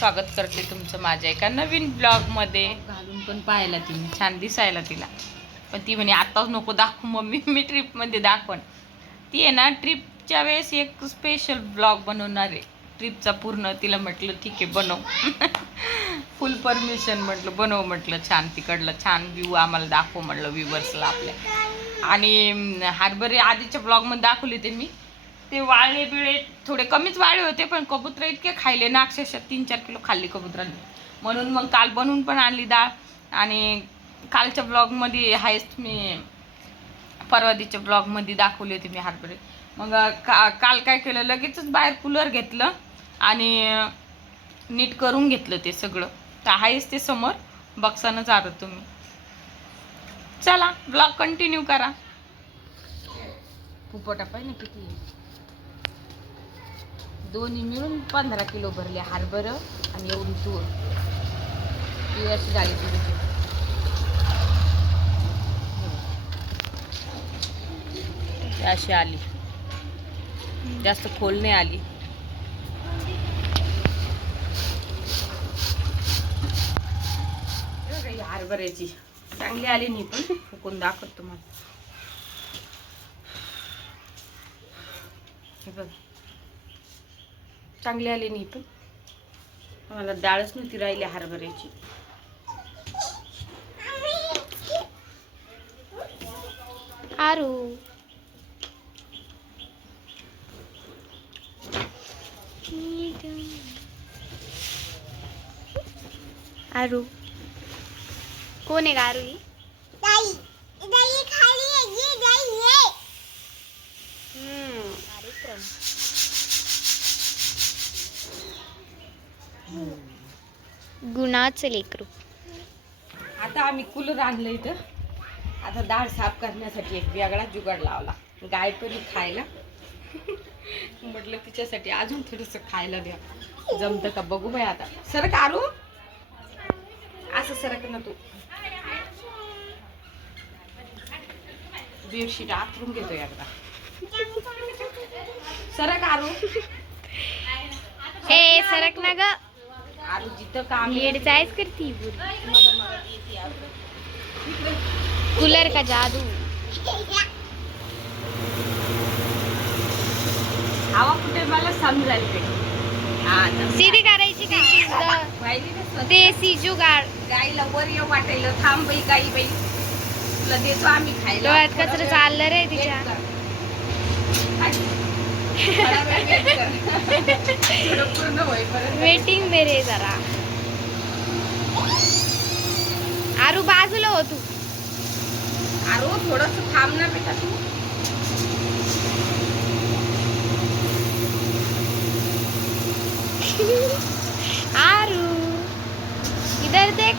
स्वागत करते तुमचं माझ्या एका नवीन ब्लॉगमध्ये. घालून पण पाहायला तिने. छान दिसायला तिला. पण ती म्हणे आत्ताच नको दाखवू मम्मी मी ट्रिपमध्ये दाखवण. ती आहे ना ट्रिपच्या वेळेस एक स्पेशल ब्लॉग बनवणार आहे. ट्रिपचा पूर्ण तिला म्हटलं ठीक आहे बनव. फुल परमिशन म्हटलं बनव म्हटलं छान तिकडलं छान व्ह्यू आम्हाला दाखव म्हटलं व्ह्युअर्सला आपल्या. आणि अं, हरभरे आधीच्या ब्लॉगमध्ये दाखवले ते मी. ते वाळले बिळे थोडे कमीच वाळले होते पण कबुतर इतके खायले ना अक्षरशः तीन चार किलो खाल्ली कबुतरांनी. म्हणून मग काल बनवून पण आणली डाळ आणि कालच्या ब्लॉगमध्ये हायस्ट मी परवादीच्या ब्लॉगमध्ये दाखवले होते मी हरभरे मग का काल काय केलं लगेचच बाहेर कूलर घेतलं आणि नीट करून घेतलं ते सगळं. तर आहेच ते समोर बक्सानच आलं तुम्ही. चला ब्लॉग कंटिन्यू करा. फुपटा पाहिजे ना किती? दोन्ही मिळून पंधरा किलो भरले हरभरं आणि एवढी तूर. ती अशी झाली तुरीची. अशी आली. जास्त खोल नाही आली. हरभऱ्याची. चांगली आली नाही पण. फुकून दाखवत तुम्हाला हे बघ. चांगली आली नाही पण मला डाळच नव्हती राहिली हरभऱ्याची. आरू. आरू. कोण आहे का आरू ही? गुणाचं लेकरू. आता आम्ही कूलर आणलं इथं. आता डाळ साफ करण्यासाठी एक वेगळा जुगाड लावला. गाय पण खायला. म्हटलं तिच्यासाठी अजून थोडस खायला द्या. जमतं का? बघू बाई आता. सरक आरू. असं सरक ना तू. बेडशीट आतरून घेतो एकदा. सरक आरू. ए सरक ना ग. जायच करती कूलर का जादू? हवा कुठे मला समजायला पाहिजे करायची का? स्वतः? देसी जुगाड. गाईला वर येऊ वाटायला थांब बाई गाई बाई. तुला देतो आम्ही खायला. डोळ्यात कचरा चाललं रे तिच्या. कर. काय? थोडा वेळ wait कर. थोडं पूर्ण होईपर्यंत वेटिंग दे रे जरा आरू बाजूला हो तू. आरो थोडस थांब ना बेटा. तू आरू इधर देख.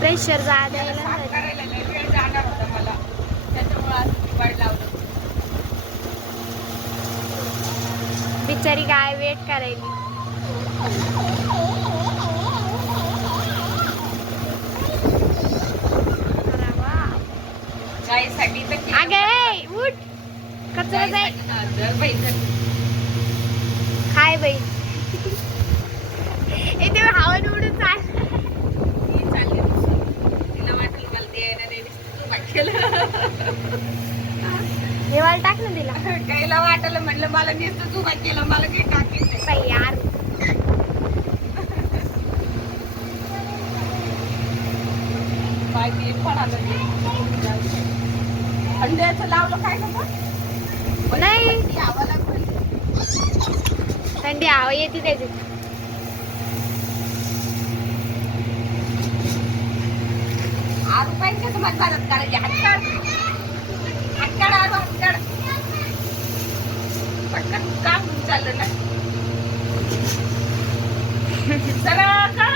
प्रेशर त्याला जायला साफ करायला लय वेळ जाणार होता मला त्याच्यामुळे आज दिवाळ लावलं बिचारी गाय वेट करायली. अगं उठ. कचरा जाय. जर बाई. ते हवा उडून चाल. काय देवाला टाक ना तिला. काहीला वाटलं म्हणलं मला नुसतं तू काय केलं मला काही टाकीत नाही. बाई यार काय ते पण आता ते. लावलं काय नाही. थंडी हवा येते त्याची. आरू पाहिजे आरू काढ पटकन काम चाललं ना. का?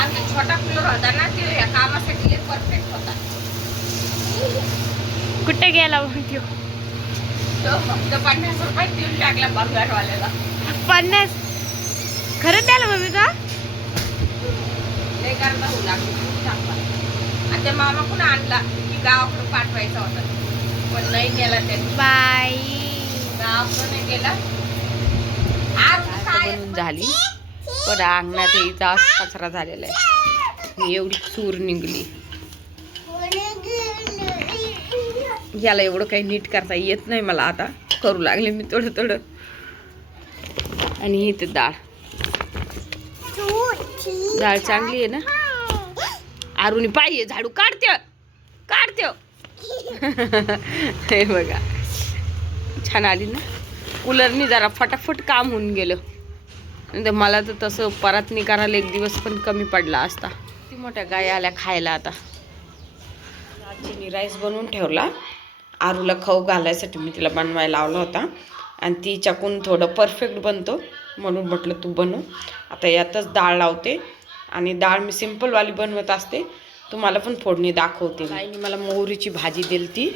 आमचा छोटा कूलर होता ना ते कामासाठी परफेक्ट कुठे गेला मग त्यो तो फक्त पन्नास. रुपये देऊन टाकला बंगारवाल्याला पन्नास खरंच द्यायला मम्मी का लय गर्दा होऊ लागली खूप आणि त्या मामा पण आणला की गावाकडे पाठवायचा होता पण नाही गेला त्यांनी बाय गावाकडे नाही गेला बनवून झाली. पण अंगणात इथं कचरा झालेला आहे. एवढी चूर निघली. याला एवढं काही नीट करता येत नाही मला आता. करू लागले मी थोडं थोडं. आणि इथे डाळ. डाळ चांगली आहे ना? आरुनी पाहिजे झाडू. काढते. काढते. हे बघा. छान आली ना? कूलरनी जरा फटाफट काम होऊन गेलं. तर मला तर तसं परत करायला एक दिवस पण कमी पडला असता. ती मोठ्या गाय आल्या खायला आता. राईस बनवून ठेवला. आरूला खाऊ घालायसाठी मी तिला बनवायला लावला होता. आणि ती चाकून थोडं परफेक्ट बनतो म्हणून म्हटलं तू बनव. आता यातच डाळ लावते आणि डाळ मी सिम्पलवाली बनवत असते. तुम्हाला पण फोडणी दाखवते आईने मला मोहरीची भाजी दिली ती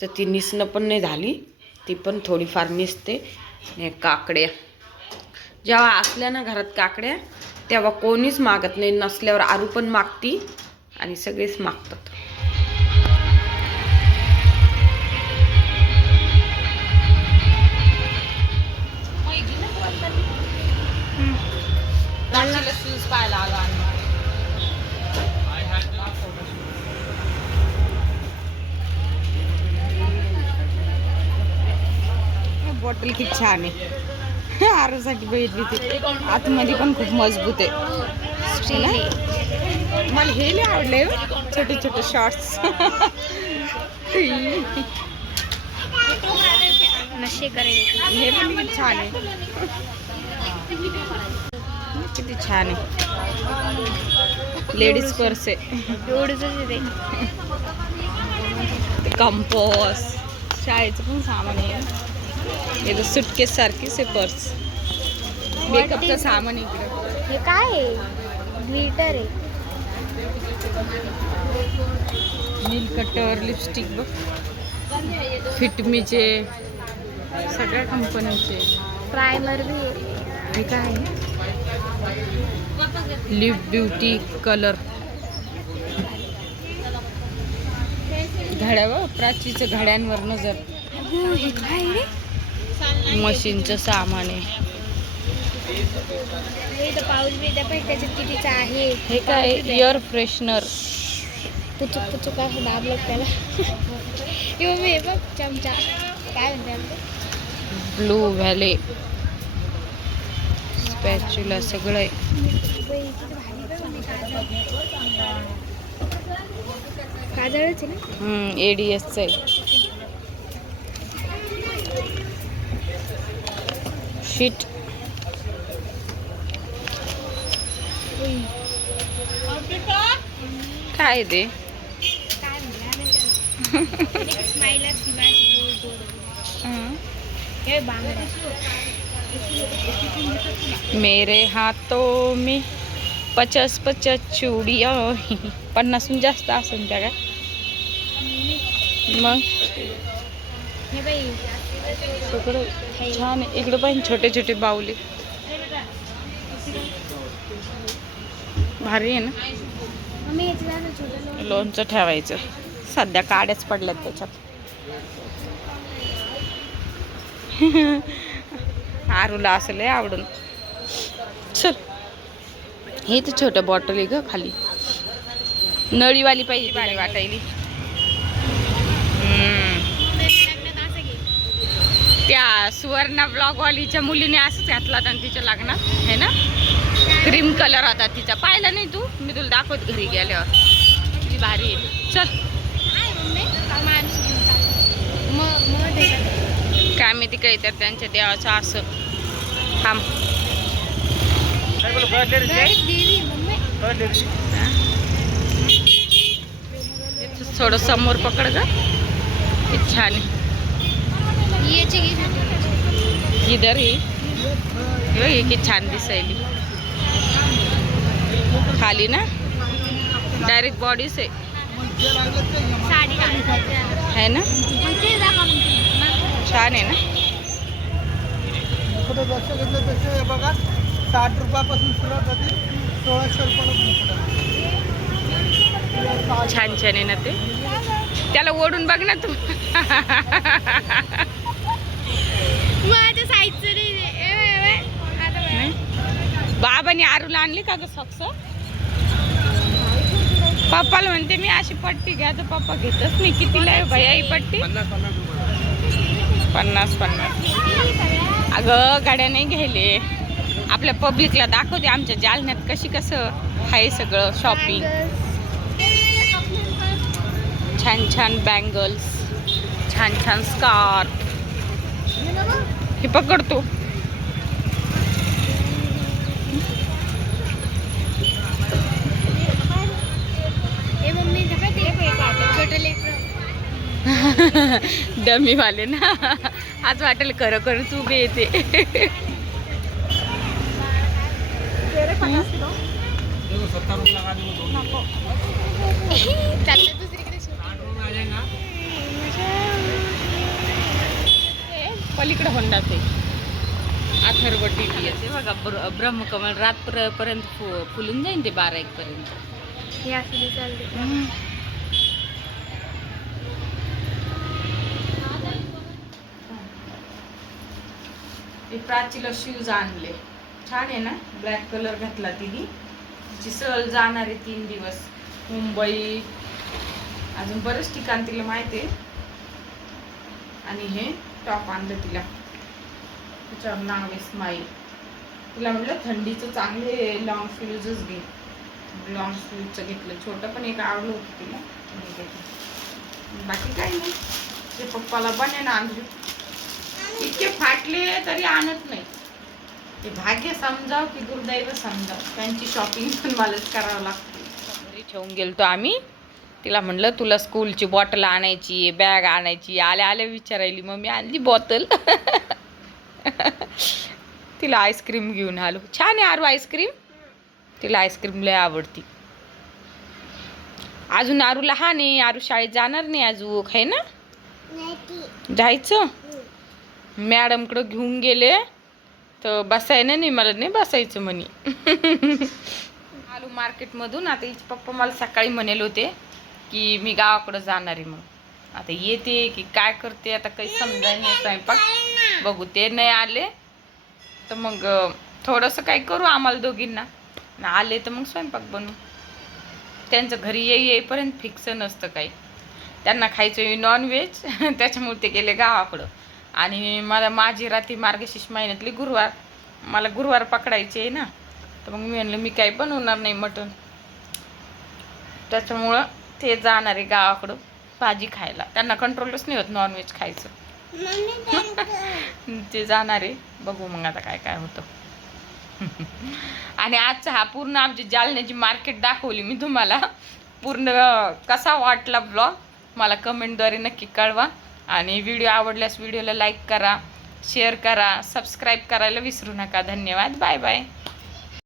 तर ती निसणं पण नाही झाली. ती पण थोडीफार निसते. काकड्या. जेव्हा असल्या ना घरात काकड्या तेव्हा कोणीच मागत नाही. नसल्यावर आरू पण मागती आणि सगळेच मागतात. शूज पाहायला आलो आणि बॉटल किती छान आहे. आरोसाठी बघितली ती. आतमध्ये पण खूप मजबूत आहे. मला हे लय आवडले छोटे छोटे शॉर्ट्स नशे करेल. हे पण छान आहे. किती छान आहे. लेडीज पर्स आहे. एवढंच आहे ते. कंपोस शाळेचं पण सामान आहे. हे तर सुटकेस सारखीच आहे पर्स मेकअपचं सामान इकडे. हे काय आहे? ग्लिटर आहे. नील कटर लिपस्टिक बघ. फिटमीचे सगळ्या कंपनीचे प्रायमर बी आहे. हे काय लिप ब्युटी कलर घड्या व प्राचीच्या घड्यांवर नजर मशीनचं सामान आहे. हे हे काय एअर फ्रेशनर पुचुक पुचुक असं दाबलं त्याला. हे बघ चमचा. काय म्हणते? ब्लू व्हॅले स्पॅच्युला सगळं. आहे काजळच आहे ना ए डी एसचं आहे. शीट काय ते? काय म्हणणार स्माईलच शिवाय हं. हे बांगडा. मेरे हातों में पचास पचास चुडिया पन्नासून जास्त असून त्या काय? मग? सगळं छान इकडं पण छोटे छोटे बाऊले भारी आहे ना? लोणचं ठेवायचं. सध्या काड्याच पडल्यात त्याच्यात. आरूला असं लय आवडून. चल हे तर छोटं बॉटल आहे ग खाली. नळीवाली पाहिजे पाणी वाटायली. त्या सुवर्णा ब्लॉगवालीच्या मुलीने असंच घातला होता तिच्या लग्नात है ना? क्रीम कलर होता तिचा. पाहिला नाही तू? मी तुला दाखवत घरी गेल्यावर. भारी आहे. चल? मग. काय माहिती काय तर त्यांच्या देवाचं असं. थांब. डायरेक्ट देवी मम्मी हा? इथं थोडं समोर पकड ग. किती छान आहे. याची घे छोटी. इधर ही. हे बघ, ही किती छान दिसायली. खाली ना? डायरेक्ट बॉडीच आहे. साडी घालायची आहे. है ना? छान आहे ना? कुठं लक्ष घेतलं तसे बघा साठ रुपयापासून सुरुवात होती सोळाशे रुपयाला छान छान आहे ना ते? त्याला ओढून बघ ना तू. माझ्या साईजचं. बाबाने आरूला आणली का ग सॉक्स पप्पाला म्हणते मी अशी पट्टी घ्या तर पप्पा घेतच नाही. कितीला आहे भैया ही पट्टी? पन्नास पन्नास. अगं गाड्या नाही घ्यायले. आपल्या पब्लिकला दाखवते आमच्या जालन्यात कशी कसं आहे सगळं शॉपिंग छान छान बँगल्स छान छान स्कार्फ हे पकडतो ए, मम्मी इथं बघ, एक एक वाटलं. छोटं लेकरं. डमी वाले ना. आज वाटेल खरं खरंच उभे येते. चाललं दुसरीकडे shoot. पलीकडे होंडाचे अथर्व टी व्ही असे बघा ब्र ब्रह्मकमल रात्रपर्यंत फु फुलून जाईन ते बारा एक पर्यंत. मी प्राचीला शूज आणले. छान आहे ना? ब्लॅक कलर घातला तिने. तिची सहल जाणार आहे तीन दिवस. मुंबई. अजून बरेच ठिकाण तिला माहिती आहे. आणि हे टॉप आणलं तिला. तिच्यावर नाव आहे स्माईल तिला म्हटलं थंडीचं चांगले लॉंग फ्यूजच घे. लॉंग स्लीव्हचं घेतलं. छोटं पण एक आवडलं होतं तिला. बाकी काही नाही. ते पप्पाला बनेन आणली इतके फाटले तरी आणत नाही. ते भाग्य समजाव की दुर्दैव समजाव? त्यांची शॉपिंग पण मलाच करावं लागते. घरी ठेवून गेलतो आम्ही. तिला म्हणलं तुला स्कूलची बॉटल आणायची बॅग आणायची आल्या आल्या विचारायली मग मी आणली बॉटल तिला आईस्क्रीम घेऊन आलो. छान आहे आरू आईस्क्रीम तिला आईस्क्रीम लय आवडती. अजून आरू लहान आहे आरू शाळेत जाणार नाही अजून आहे ना? जायचं? मॅडमकडं घेऊन गेले. तर बसायला नाही मला नाही बसायचं म्हणे. आलू मार्केटमधून. आता हिचे पप्पा मला सकाळी म्हणेल होते की मी गावाकडं जाणार आहे मग आता येते की काय करते आता काही समजायला नाही स्वयंपाक बघू. ते नाही आले. तर मग थोडंसं काही करू आम्हाला दोघींना. आले तर मग स्वयंपाक बनवू. त्यांचं घरी ये येईपर्यंत फिक्स नसतं काही. त्यांना खायचं नॉनव्हेज. त्याच्यामुळे ते गेले गावाकडं. आणि मला माझी रात्री मार्गशीर्ष महिन्यातली गुरुवार मला गुरुवार पकडायचे आहे ना तर मग मी म्हणलं मी काही बनवणार नाही मटण. त्याच्यामुळं ते जाणार आहे गावाकडं भाजी खायला. त्यांना कंट्रोलच नाही होत नॉनव्हेज खायचं. ते जाणार आहे. बघू मग आता काय काय होतं. आणि आजचा हा पूर्ण आमची जालन्याची मार्केट दाखवली मी तुम्हाला. पूर्ण कसा वाटला ब्लॉग मला कमेंटद्वारे नक्की कळवा. आणि व्हिडिओ आवडल्यास व्हिडिओला लाईक करा शेअर करा सबस्क्राईब करायला विसरू नका. धन्यवाद. Bye bye